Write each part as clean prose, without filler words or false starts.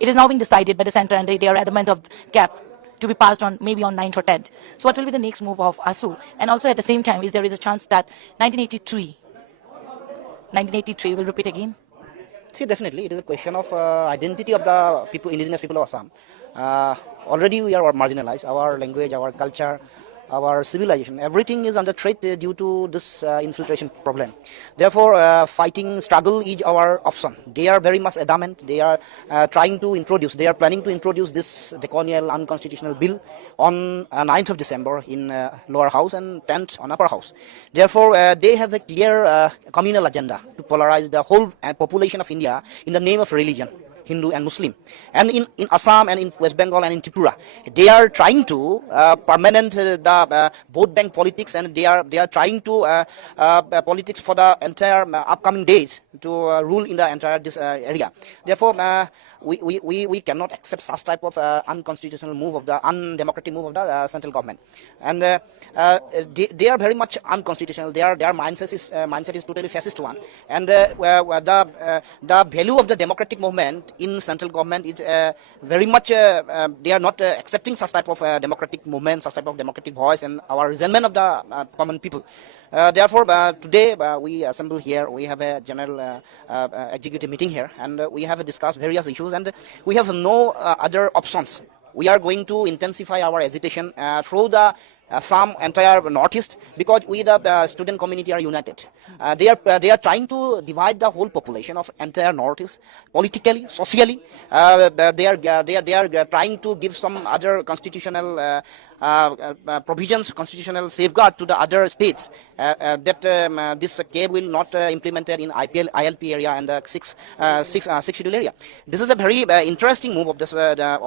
it is now being decided by the center, and they are adamant of cap to be passed on maybe on 9th or 10th. So what will be the next move of AASU? And also at the same time, there is a chance that 1983 will repeat again? See, definitely, it is a question of identity of the people, indigenous people of Assam. Already we are marginalized. Our language, our culture, our civilization, everything is under threat due to this infiltration problem. Therefore, fighting struggle is our option. They are very much adamant. They are planning to introduce this decolonial unconstitutional bill on 9th of December in lower house and 10th on upper house. Therefore, they have a clear communal agenda to polarize the whole population of India in the name of religion, Hindu and Muslim. And in Assam and in West Bengal and in Tripura, they are trying to permanent the vote bank politics, and they are trying to politics for the entire upcoming days to rule in the entire this area. Therefore, we cannot accept such type of unconstitutional move of the undemocratic move of the central government. And they are very much unconstitutional. Their mindset is totally fascist one. And the value of the democratic movement in central government is very much they are not accepting such type of democratic movement, such type of democratic voice, and our resentment of the common people. Therefore, today we assemble here. We have a general executive meeting here, and we have discussed various issues, and we have no other options. We are going to intensify our agitation through the some entire Northeast, because we the student community are united. They are trying to divide the whole population of entire Northeast politically, socially. They are trying to give some other constitutional provisions, constitutional safeguard to the other states that this cave will not implemented in ILP area and the six schedule area. This is a very interesting move of the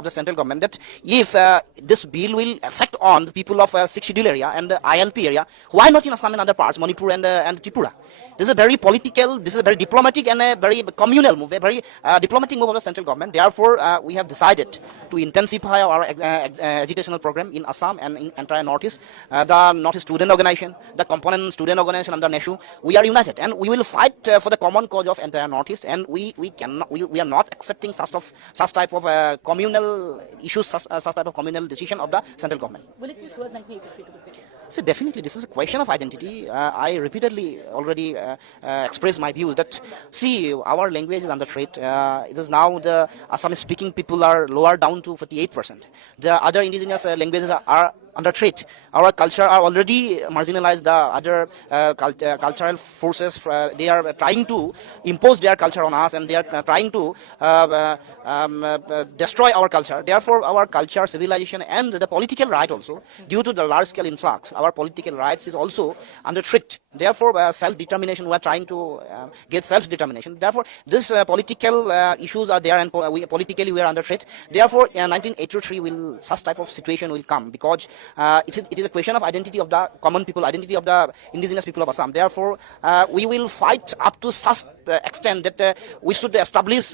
central government, that if this bill will affect on the people of 6th schedule area and the ILP area, why not in Assam and other parts, Manipur and Tripura? This is a very political, this is a very diplomatic and a very communal move, a very diplomatic move of the central government. Therefore, we have decided to intensify our educational program in Assam and in entire Northeast. The Northeast Student Organization, the component student organization under NASU, we are united, and we will fight for the common cause of entire Northeast. And we are not accepting such type of communal issues, such type of communal decision of the central government. Will it be towards 1983 to be picked? So definitely, this is a question of identity. I repeatedly already expressed my views that, see, our language is under threat. It is now the Assamese-speaking people are lower down to 48%. The other indigenous languages are under threat. Our culture are already marginalized. The other cultural forces, they are trying to impose their culture on us, and they are trying to destroy our culture. Therefore, our culture, civilization, and the political right also, due to the large-scale influx, our political rights is also under threat. Therefore, self-determination, we are trying to get self-determination. Therefore, these political issues are there, and politically we are under threat. Therefore, 1983 such type of situation will come, because it is a question of identity of the common people, identity of the indigenous people of Assam. Therefore, we will fight up to such extent that we should establish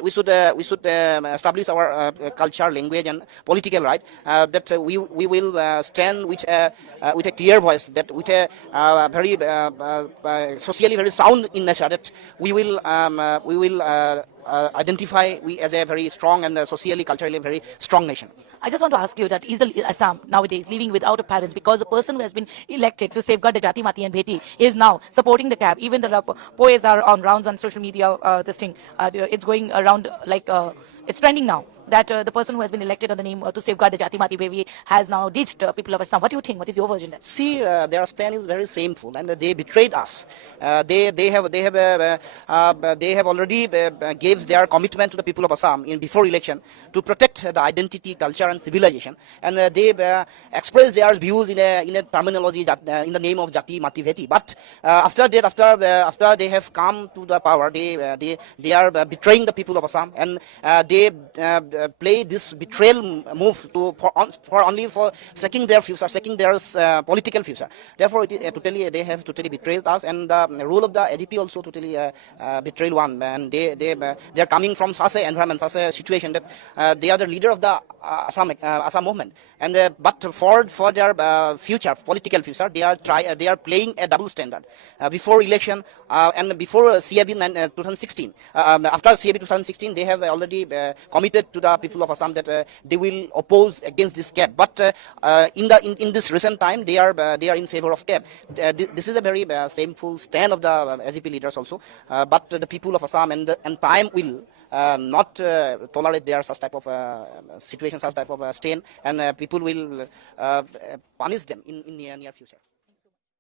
our culture, language, and political right. That we will stand with a clear voice, that with a very socially very sound in nature, that we will identify we as a very strong and socially, culturally very strong nation. I just want to ask you that is Assam nowadays living without a parents, because the person who has been elected to safeguard the Jati, Mati and Beti is now supporting the CAB. Even the poets are on rounds on social media. This thing, it's going around like it's trending now, that the person who has been elected on the name to safeguard the Jati, Mati, Beti has now ditched people of Assam. What do you think? What is your version? See, their stand is very shameful, and they betrayed us. They have already gave their commitment to the people of Assam before election to protect the identity, culture, and civilization, and they expressed their views in a terminology that in the name of Jati, Mati, Beti. But after they have come to the power, they are betraying the people of Assam, and they play this betrayal move for seeking their future, seeking their political future. Therefore, they have totally betrayed us, and the role of the AGP also totally betrayed one. And they are coming from such an environment, such a situation, that they are the leader of the Assam movement. And but for their future, political future, they are playing a double standard. Before election and before CAB 2016, after CAB 2016, they have already committed committed to the people of Assam that they will oppose against this cap. But in this recent time, they are in favor of cap. This is a very shameful stand of the SGP leaders also. But the people of Assam and time will not tolerate their such type of situation, such type of stain, and people will punish them in the near future.